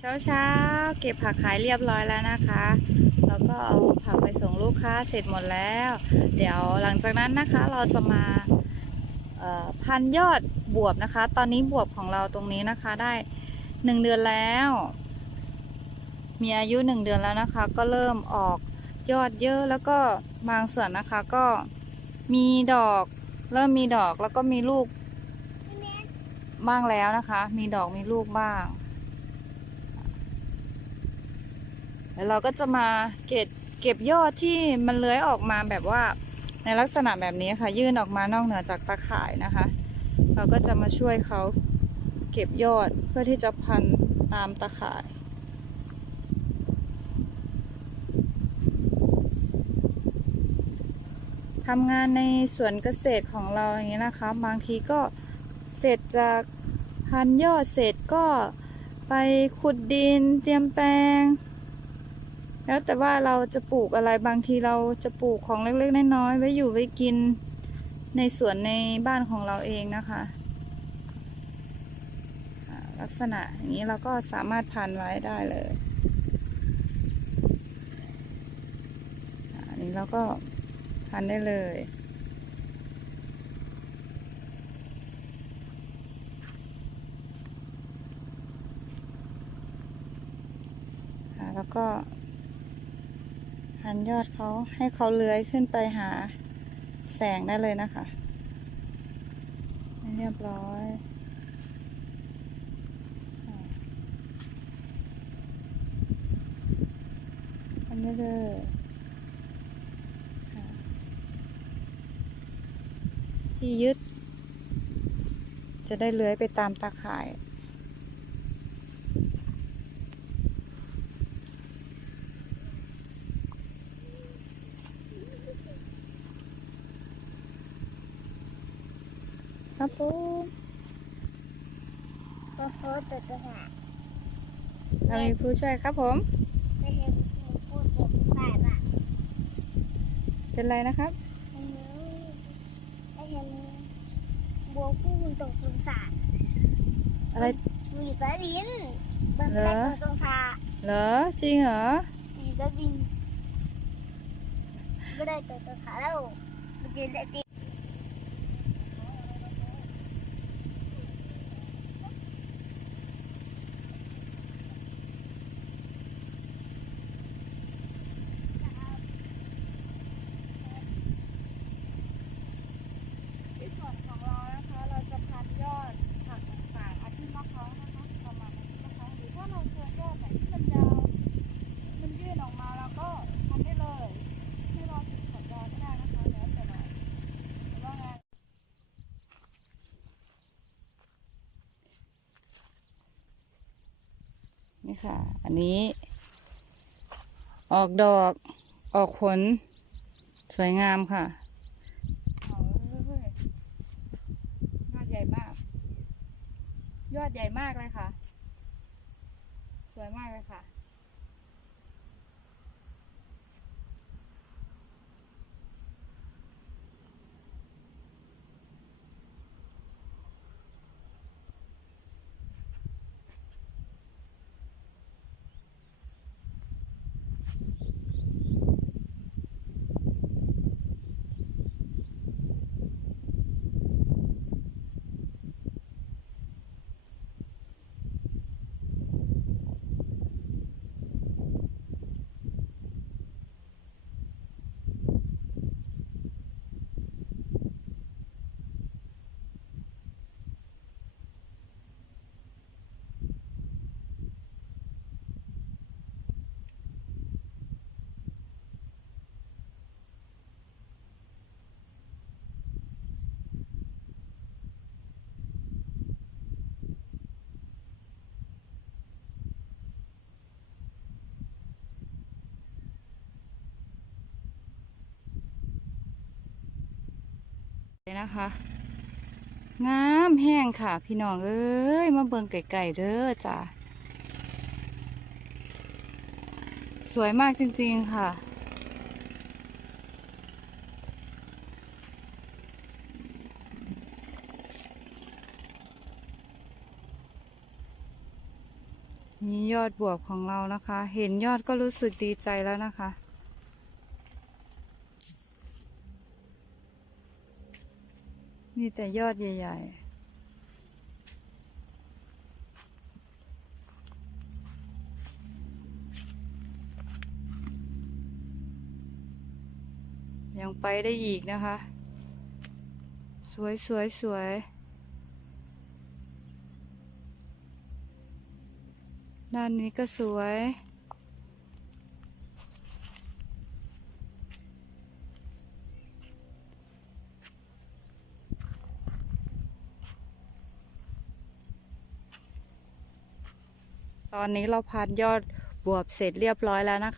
เช้าเช้าๆเก็บผักขายเรียบร้อยแล้วนะคะ แล้วก็เอาผักไปส่งลูกค้าเสร็จหมดแล้ว เดี๋ยวหลังจากนั้นนะคะเราจะมาพันยอดบวบนะคะ ตอนนี้บวบของเราตรงนี้นะคะได้หนึ่งเดือนแล้ว มีอายุหนึ่งเดือนแล้วนะคะ ก็เริ่มออกยอดเยอะแล้วก็บางส่วนนะคะก็มีดอกเริ่มมีดอกแล้วก็มีลูกบ้างแล้วนะคะ มีดอกมีลูกบ้าง แล้วเราก็จะมาเก็บเก็บยอดที่มันเลื้อยออกมาแบบว่าในลักษณะแบบนี้ค่ะ ยื่นออกมานอกเหนือจากตาข่ายนะคะ เราก็จะมาช่วยเขาเก็บยอดเพื่อที่จะพันตามตาข่ายทำงานในสวนเกษตรของเราอย่างนี้นะคะ บางทีก็เสร็จจากพันยอดเสร็จก็ไปขุดดินเตรียมแปลง แล้วแต่ว่าเราจะปลูกอะไรบางทีเราจะปลูกของเล็กๆน้อยๆไว้อยู่ไว้กินในสวนในบ้านของเราเองนะคะลักษณะอย่างนี้เราก็สามารถพันไว้ได้เลยอันนี้เราก็พันได้เลยแล้วก็ หันยอดเขาให้เขาเลื้อยขึ้นไปหาแสงได้เลยนะคะ เรียบร้อยอ่าทำได้เลยที่ยึด จะได้เลื้อยไปตามตาข่าย ครับผมโอ้โหตัวตัวหาเรามีผู้ช่วยครับผม ไม่ใช่พูดเจ็บปากอะเป็นไรนะครับไม่รู้ไม่เห็นบัวคู่มึงตกตรงสาอะไรมีตะลิ้นมันเป็นตรงตรงสาเหรอจริงเหรอมีตะลิ้นไม่ได้ตรงตรงสาแล้วมันจะได้ติด ในส่วนของเรานะคะ เราจะพันยอดผักต่างๆอาทิตย์มะพร้าวนะคะประมาณอาทิตย์มะพร้าวหรือถ้าเราเจอยอดไหนที่มันยาว มันยื่นออกมาเราก็ทำได้เลยไม่รอถึงสัปดาห์ก็ได้นะคะแล้วแต่เราหรือว่าไงนี่ ค่ะ อันนี้ ออกดอก ออกผล สวยงามค่ะยอดใหญ่มาก ยอดใหญ่มากเลยค่ะ สวยมากเลยค่ะ นะคะ งามแห้งค่ะ พี่น้องเอ้ยมาเบิ่งไก่ๆเด้อจ้ะสวยมากจริงๆค่ะ นี่ยอดบวบของเรานะคะ เห็นยอดก็รู้สึกดีใจแล้วนะคะ มีแต่ยอดใหญ่ ๆยังไปได้อีกนะคะ สวยสวยสวย ด้านนี้ก็สวย ตอนนี้เราพันยอดบวบเสร็จเรียบร้อยแล้วนะคะ